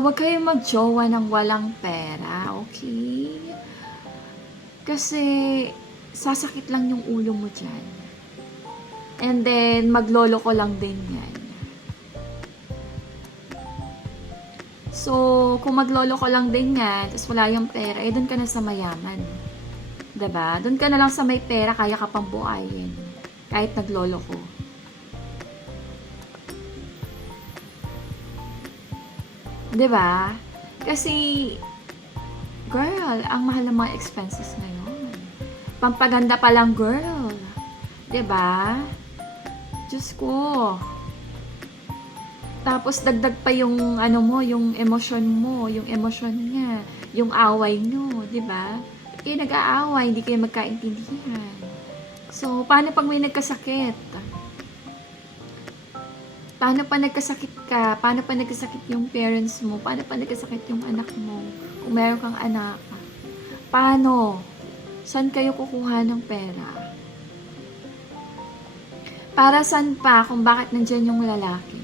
Huwag kayong mag-jowa ng walang pera, okay? Kasi sasakit lang yung ulo mo dyan. And then, maglolo ko lang din yan. So, kung maglolo ko lang din yan, tapos wala yung pera, eh, dun ka na sa mayaman. Diba? Dun ka na lang sa may pera, kaya ka pang buhayin. Kahit naglolo ko. Diba? Kasi, girl, ang mahal ng mga expenses ngayon. Pampaganda pa lang, girl. Diba? Diyos ko. Tapos dagdag pa yung ano mo, yung emosyon mo, yung emosyon niya, yung away nyo, 'di ba? Kayo nag-aaway, hindi kayo magkaintindihan. So, paano pag may nagkasakit? Paano pa nagkasakit ka? Paano pa nagkasakit yung parents mo? Paano pa nagkasakit yung anak mo? Kung meron kang anak. Paano? Saan kayo kukuha ng pera? Para saan pa kung bakit nandyan yung lalaki?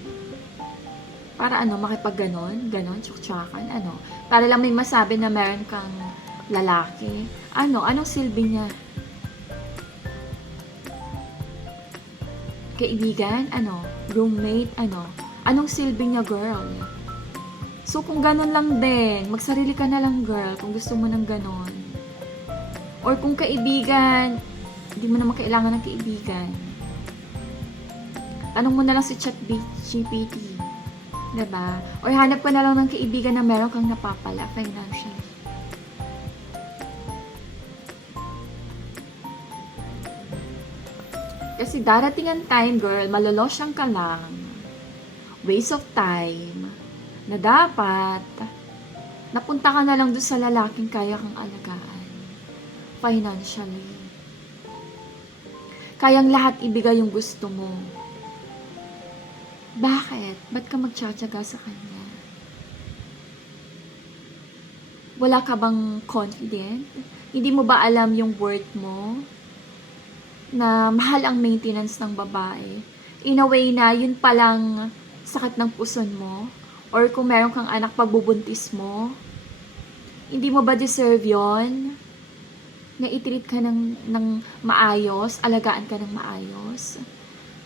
Para ano, makipag ganon, tsuktsakan, ano. Para lang may masabi na meron kang lalaki. Ano, anong silbi niya? Kaibigan, ano, roommate, ano. Anong silbi niya, girl? So, kung ganon lang din, magsarili ka na lang, girl, kung gusto mo ng ganon. Or kung kaibigan, hindi mo naman kailangan ng kaibigan. Tanong mo na lang si ChatGPT. Diba? Or hanap ka na lang ng kaibigan na meron kang napapala financially. Kasi darating ang time, girl, malolosyang ka lang. Waste of time. Na dapat, napunta ka na lang doon sa lalaking kaya kang alagaan. Financially. Kayang lahat ibigay yung gusto mo. Bakit? Ba't ka magtsatsaga sa kanya? Wala ka bang confident? Hindi mo ba alam yung worth mo? Na mahal ang maintenance ng babae. In a way na yun palang sakit ng puson mo? Or kung meron kang anak pagbubuntis mo? Hindi mo ba deserve yon? Na itreat ka ng maayos? Alagaan ka ng maayos?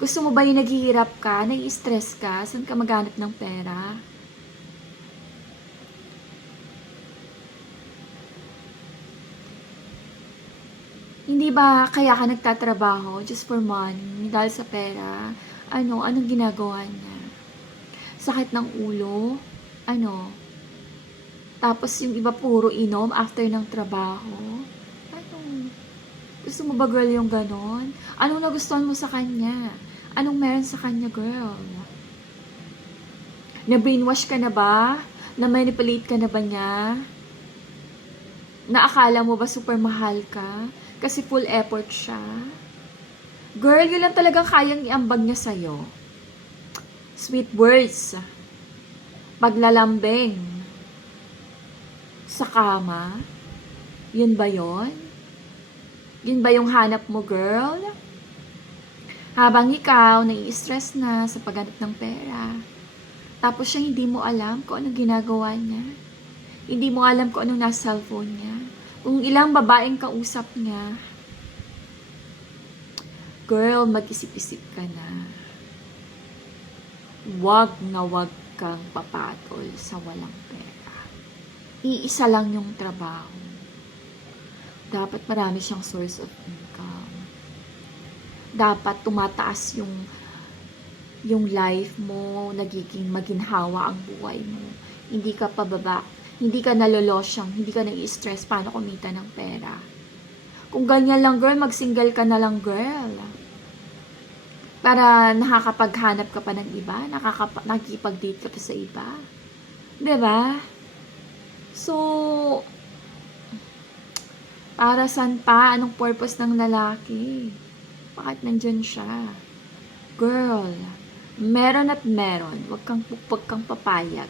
Gusto mo ba yung naghihirap ka, nai-stress ka, saan ka maghanap ng pera? Hindi ba kaya ka nagtatrabaho just for money, dahil sa pera? Ano, anong ginagawa niya? Sakit ng ulo? Ano? Tapos yung iba puro inom after ng trabaho? Ano? Gusto mo ba, girl, yung ganon? Anong nagustuhan mo sa kanya? Anong meron sa kanya, girl? Na-brainwash ka na ba? Na-manipulate ka na ba niya? Naakala mo ba super mahal ka? Kasi full effort siya? Girl, yun lang talagang kayang iambag niya sa'yo. Sweet words. Paglalambing. Sa kama. Yun ba yun? Yun ba yung hanap mo, girl? Habang ikaw, nai-stress na sa paghanap ng pera. Tapos siya hindi mo alam kung anong ginagawa niya. Hindi mo alam kung anong nasa cellphone niya. Kung ilang babaeng kausap niya. Girl, mag-isip-isip ka na. Wag na wag kang papatol sa walang pera. Iisa lang yung trabaho. Dapat marami siyang source of income. Dapat tumataas yung life mo, nagiging maginhawa ang buhay mo. Hindi ka pababa, hindi ka nalolosyang, hindi ka nai-stress paano kumita ng pera. Kung ganyan lang, girl, mag-single ka na lang, girl. Para nakakapaghanap ka pa ng iba, nakikipag-date ka pa sa iba. Diba? So, para saan pa? Anong purpose ng lalaki? Bakit nandyan siya? Girl, meron at meron. Huwag kang papayag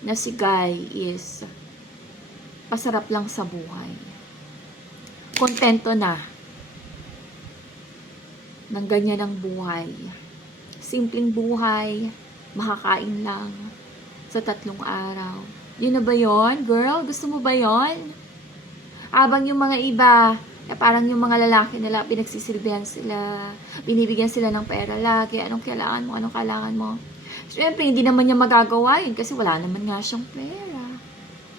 na si guy is pasarap lang sa buhay. Kontento na ng ganyan ang buhay. Simpleng buhay, makakain lang, sa 3 araw. Yun na ba yon, girl? Gusto mo ba yon? Abang yung mga iba, parang yung mga lalaki nila, pinagsisilbihan sila, binibigyan sila ng pera lagi, anong kailangan mo. Siyempre, hindi naman niya magagawa yun kasi wala naman nga siyang pera.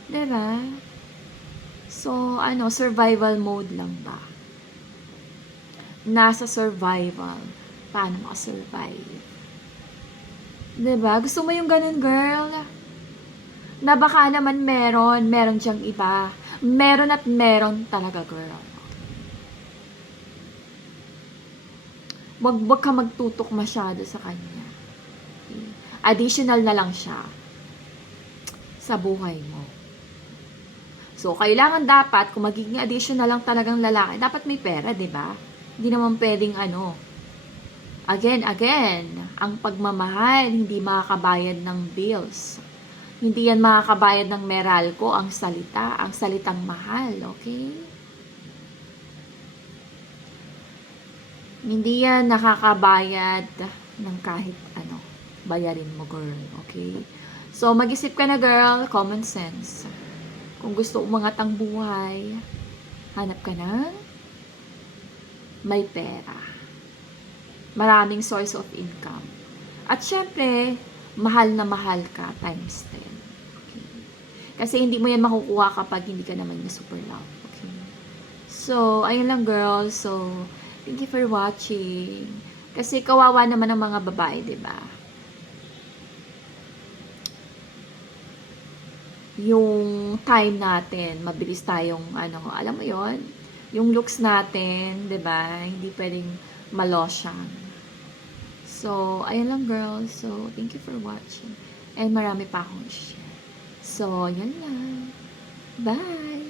Diba? So, survival mode lang ba? Nasa survival. Paano makasurvive? Diba? Gusto mo yung ganun, girl? Na baka naman meron diyang iba. Meron at meron talaga, girl. Wag ka magtutok masyado sa kanya. Okay? Additional na lang siya sa buhay mo. So, kailangan dapat, kung magiging additional lang talagang lalaki, dapat may pera, di ba? Hindi naman pwedeng Again, ang pagmamahal, hindi makakabayad ng bills. Hindi yan makakabayad ng Meralco, ang salitang mahal, okay? Hindi yan nakakabayad ng kahit bayarin mo, girl, okay? So, mag-isip ka na, girl, common sense. Kung gusto umangat ang buhay, hanap ka ng may pera. Maraming source of income. At syempre, mahal na mahal ka times 10. Okay? Kasi hindi mo yan makukuha kapag hindi ka naman na super love. Okay? So, ayun lang, girl. So, thank you for watching. Kasi kawawa naman ang mga babae, di ba? Yung time natin, mabilis tayong, alam mo yon, yung looks natin, 'di ba? Hindi pwedeng malosyan. So, ayun lang, girl. So, thank you for watching. And marami pa akong share. So, yun lang. Bye!